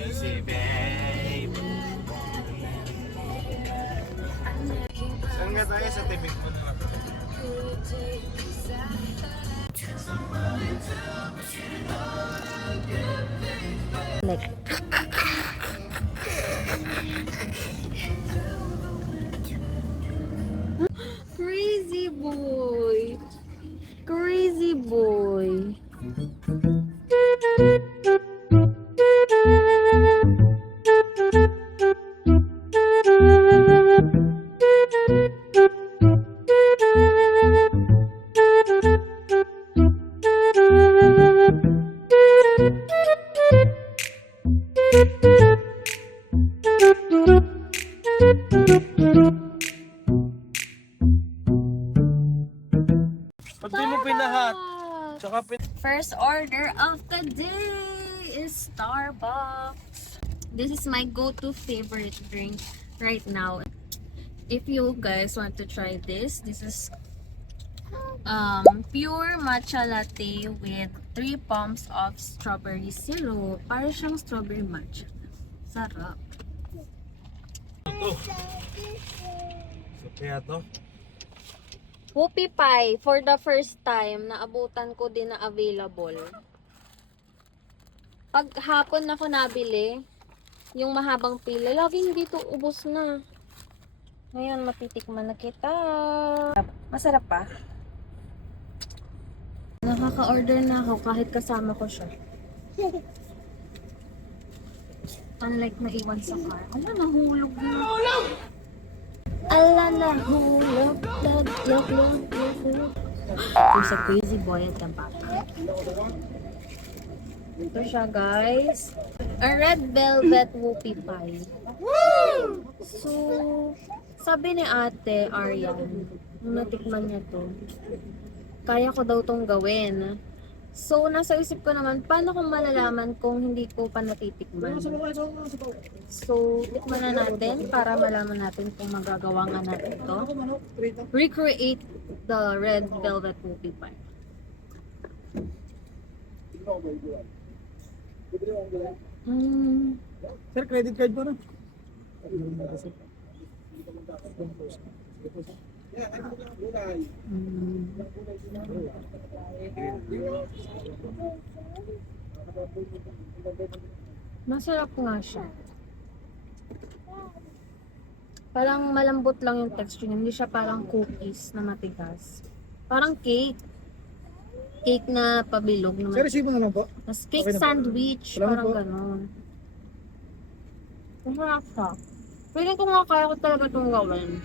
Easy, babe. Saan nga tayo sa tibig mo na? Like, crazy boy. Crazy boy. Pag di mo pinahat, tsaka First order of the day is Starbucks. This is my go-to favorite drink right now. If you guys want to try this is pure matcha latte with 3 pumps of strawberry syrup. Para siyang strawberry matcha. Sarap. ito. So kaya to. Whoopie pie, for the first time, naabutan ko din na available. Pag hapon ako nabili, yung mahabang pila, laging dito ubos na. Ngayon, matitikman na kita. Masarap pa. Nakaka-order na ako kahit kasama ko siya. Unlike naiwan sa car. Ala, nahulog na. Ala, nahulog. There's a crazy boy at the back. Ito siya, guys. A red velvet whoopie pie. So, sabi ni ate Arian, nung natikman niya to, kaya ko daw tong gawin. So, nasa isip ko naman, paano kung malalaman kung hindi ko pa natitikman? So, tikman na natin para malaman natin kung magagawa nga natin to. Recreate the red velvet whoopie pie. Sir, credit card pa na. Masarap nga siya. Parang malambot lang yung texture niya. Hindi siya parang cookies na matigas. Parang cake. Cake na pabilog naman. Sir, receive mo naman po. Tapos cake Okay na po. sandwich. Salamat Parang po. gano'n. Masarap siya. Feeling ko nga kaya ko talaga itong gawin.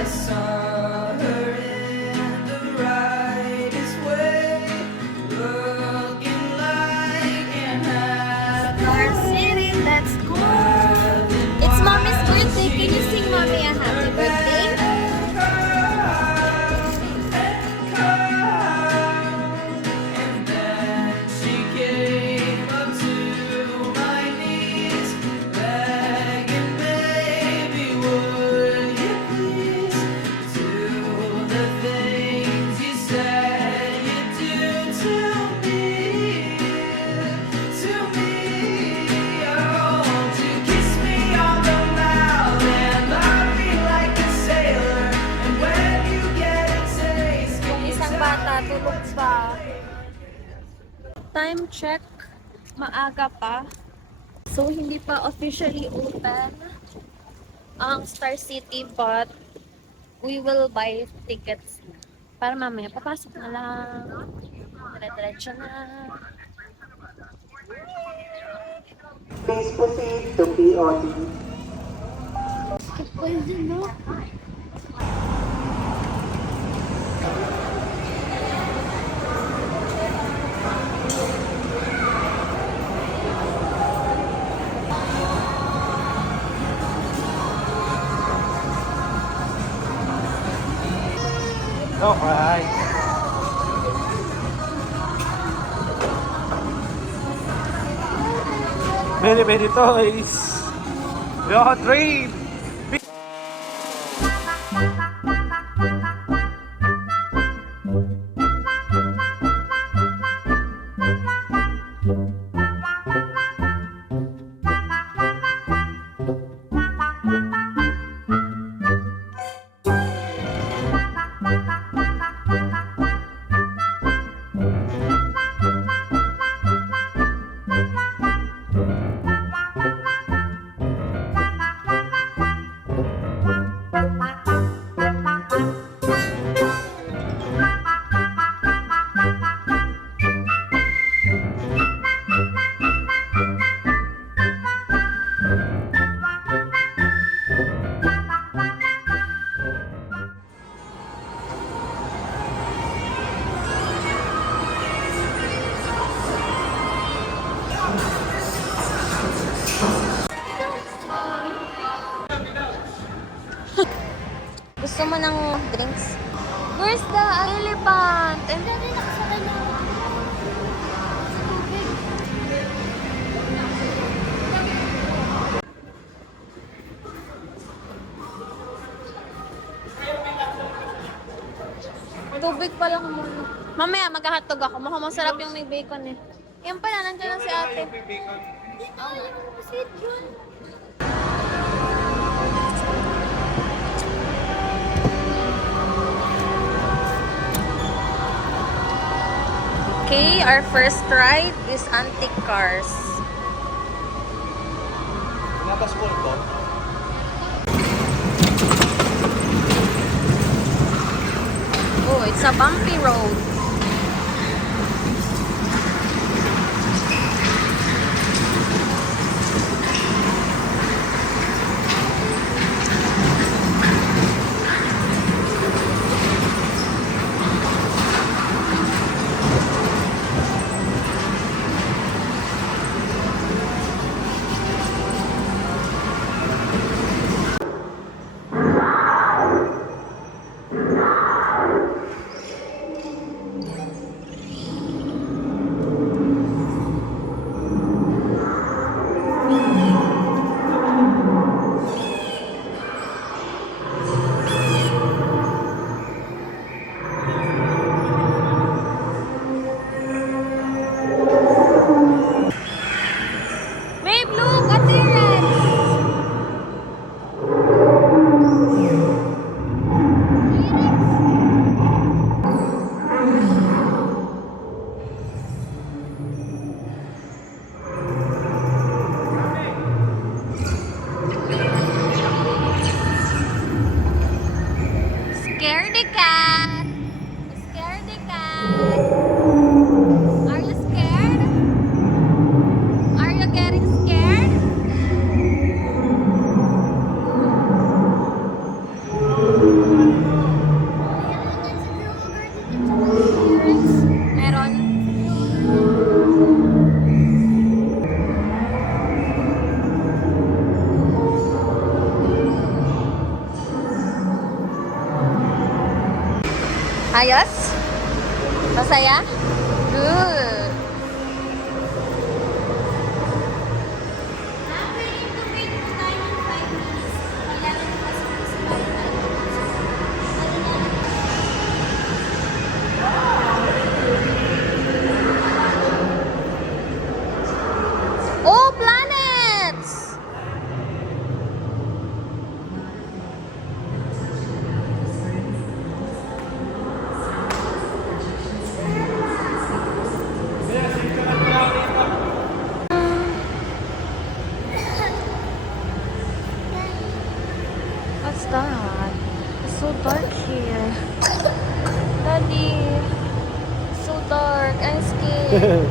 I saw her in the brightest way, looking like an happy. Star City, let's go! It's Mommy's birthday. Can you sing Mommy a happy birthday? And then she came up to my knees, begging, baby, would you please do the things you said you'd do to me, oh, to kiss me on the mouth and love me like a sailor, and when you get a taste, Yung isang bata, tulog pa. Time check, maaga pa. So, hindi pa officially open ang Star City, but we will buy tickets na. Para mamaya, papasok na lang. Dire-diretso na. Please proceed to POD. Pwede no? Alright. Many, many toys. We all dream. Gusto mo ng drinks? Where's the elephant? And then, nakasakay na ako. Sa tubig. Tubig pa lang muna. Mamaya, mag-hotdog ako. Mukhang masarap yung may bacon eh. Yan pala, nandiyan lang si ate. Oh, yan ang masit yun. Okay, our first ride is Antique Cars. Napaskol ko. Oh, it's a bumpy road. Babe, look at the rats. Scaredy cat. Scaredy cat. Are you scared? Are you getting scared? Meron. Ayos? Masaya? Good. Oh, planets! What's that? It's so dark here. Daddy, it's so dark. I'm scared.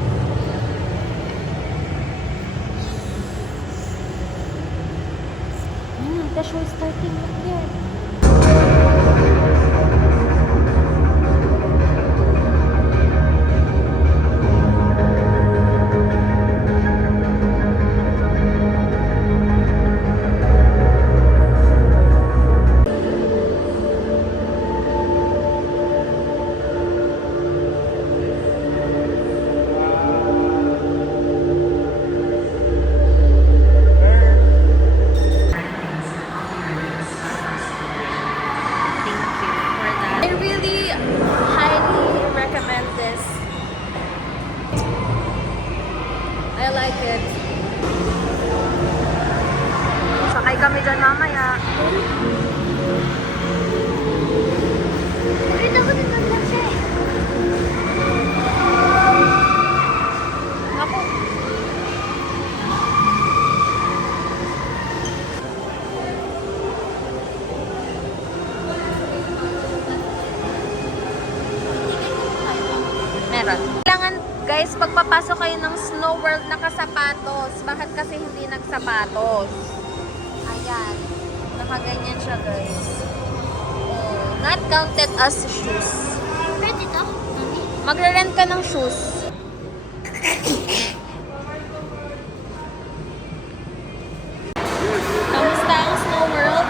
The show is starting here. I really highly recommend this. I like it. Sakay kami dyan mamaya. Ulit ako din mag-kasi. Ako. Meron. Kailangan, guys, pagpapasok kayo ng Snow World, nakasapatos. Bakit kasi hindi nagsapatos? Ayan. Nakaganyan siya, guys. Oh, not counted as shoes. Pwede to? Magre-rent ka ng shoes. Kamusta ang Snow World?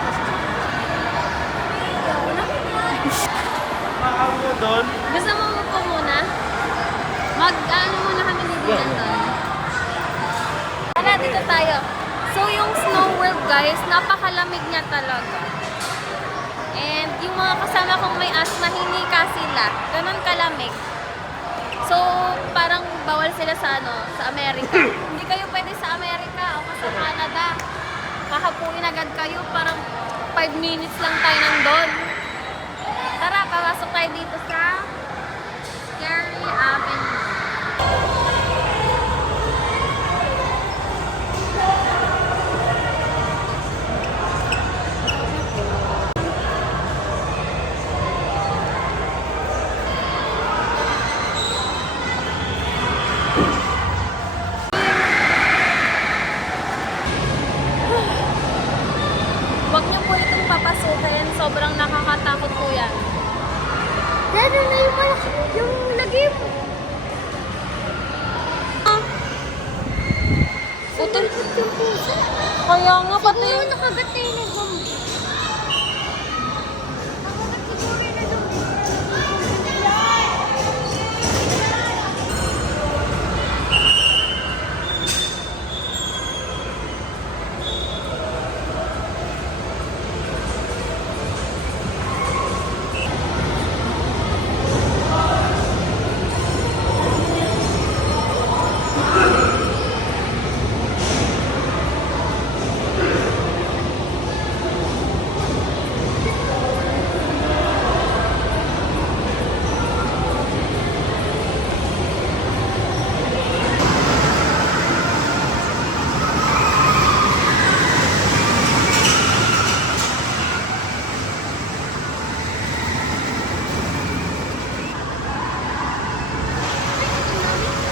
Maaw mo doon. Gusto mo umupo muna? Mag-ano muna kami ni Dylan doon. Tara, dito tayo. So, yung Snow World, guys, napakalamig niya talaga. And yung mga kasama kong may asthma, hinika sila. Ganon kalamig. So, parang bawal sila sa sa Amerika. Hindi kayo pwede sa Amerika o sa Canada. Kahapuin agad kayo. Parang 5 minutes lang tayo nandun. Tara, papasok tayo dito sa Scary Avenue. Huwag niyo po itong papasukin. Sobrang nakakatakot po yan. Dado na yung malaki yung lagim. Putol. Kaya nga pati yung nakagat na yung nagum.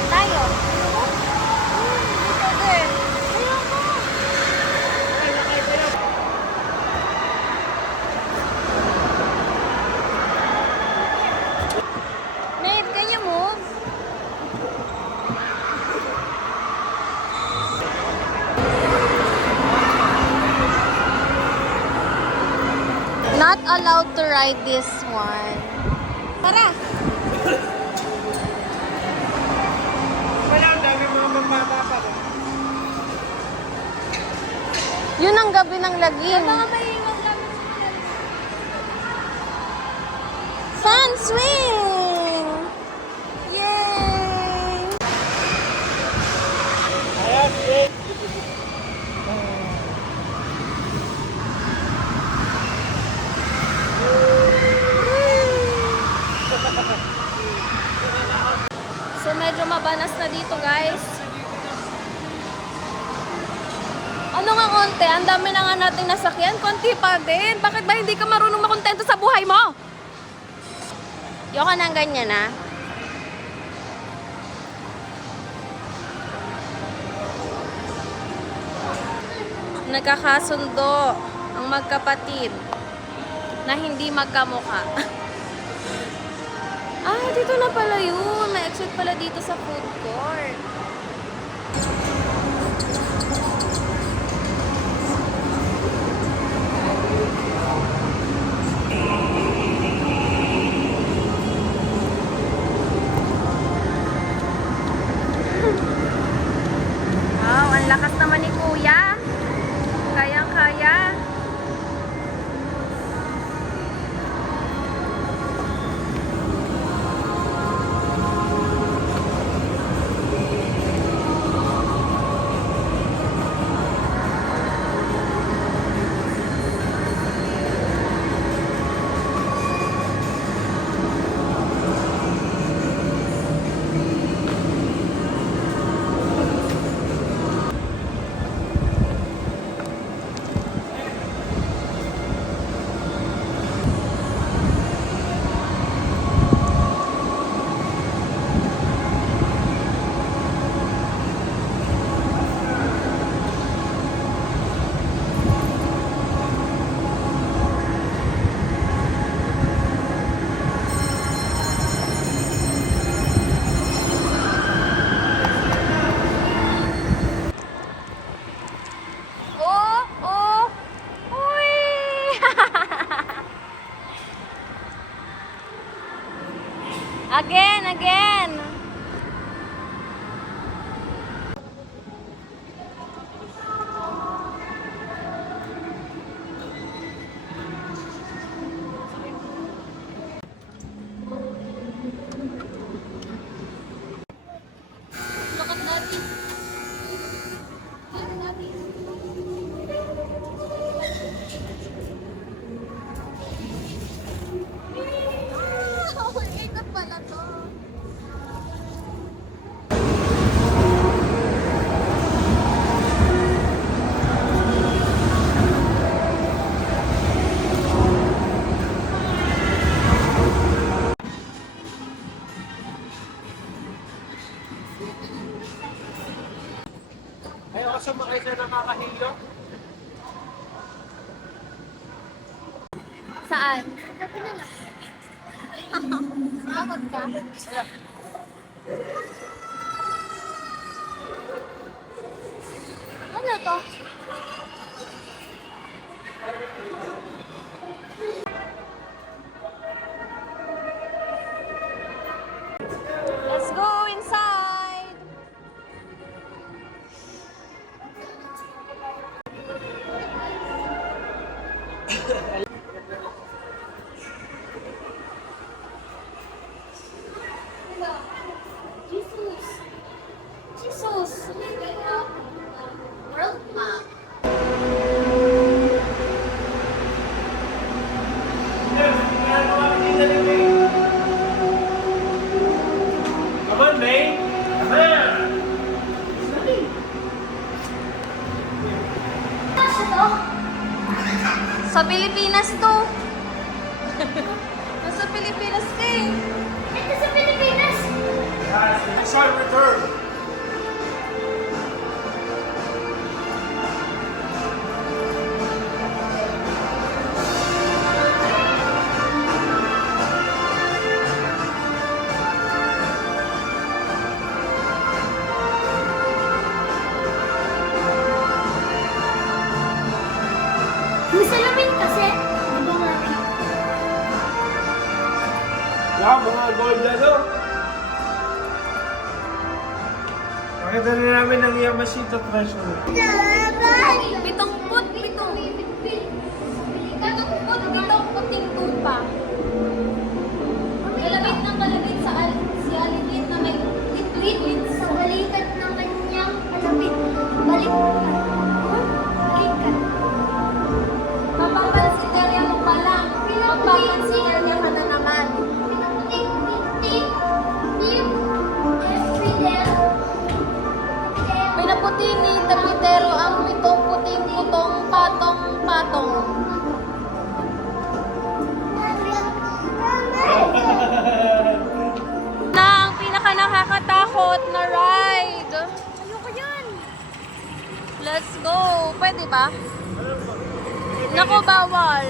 Tayo. Nate, can you move? Not allowed to ride this one. Tara! Wala, ang dami mga mamata pa. Yun ang gabi ng lagim. Fun swing! Yay! Ayan, wait. So medyo mabanas na dito, guys. Ano nga konti? Ang dami na nga nating nasakyan. Konti pa din. Bakit ba hindi ka marunong makontento sa buhay mo? Yoko nang ganyan, ha? Nagkakasundo Ang magkapatid na hindi magkamukha. Ah, dito na pala yun. May exit pala dito sa food court. Wow, ang lakas naman ni Kuya. Kayang-kaya. Oh, oh. Uy. Again, again. Look at Daddy. Ikot pala to. Ayaw ka sumakay sa nakakahilo? Saan? Bakit ka? Ano to? Let's go inside! Jesus! Jesus! World map. Come on, May! Come on! Sa Pilipinas to. Nasa Pilipinas ka eh. Ito sa Pilipinas. Guys, we shall return! Masalamin kasi. Diba mami? Yan, mga gold ano? Pakita na namin ang Yamashita treasure. Pitong-put, pitong. Pitong-put, pitong puting tupa. Kalabit ng kalabit sa si Alibit na may litwit sa balikat ng kanyang kalabit. Balikat. Balikat. Mapapansigarya mo pa lang. Mapapansigarya ka na naman. Pinaputi ni Tapitero ang pitong puting putong patong Naku, bawal.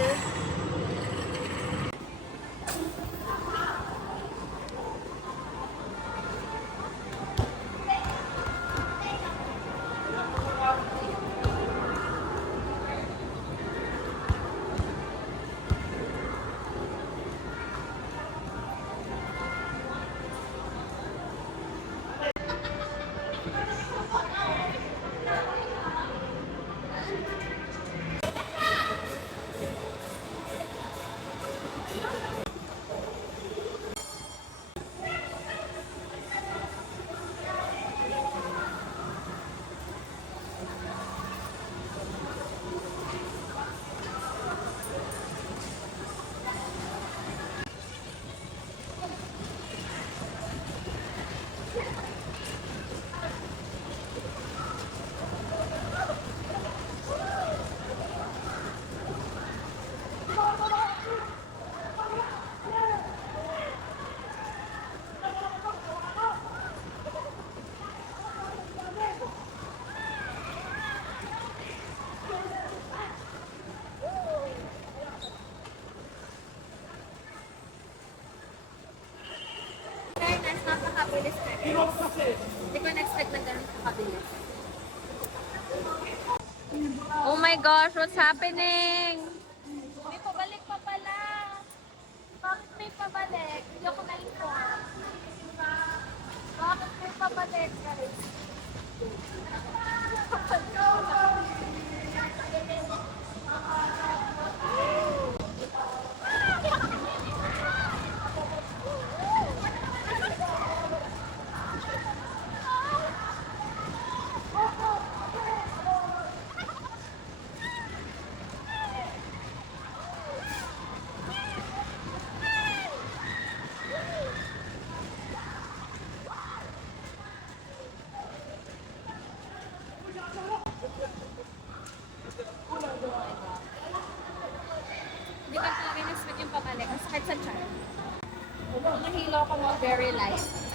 Fairness, napakabilis na rin. Hindi ko na-expect na ganun kakabilis. Oh my gosh, what's happening? May pabalik pa pala. Bakit may pabalik? Hindi ako na-inform. Bakit may pabalik, guys? Hindi ko talaga in-expect yung pabalik. Ang sakit sa tiyan. Ang hilo ko mo, very light.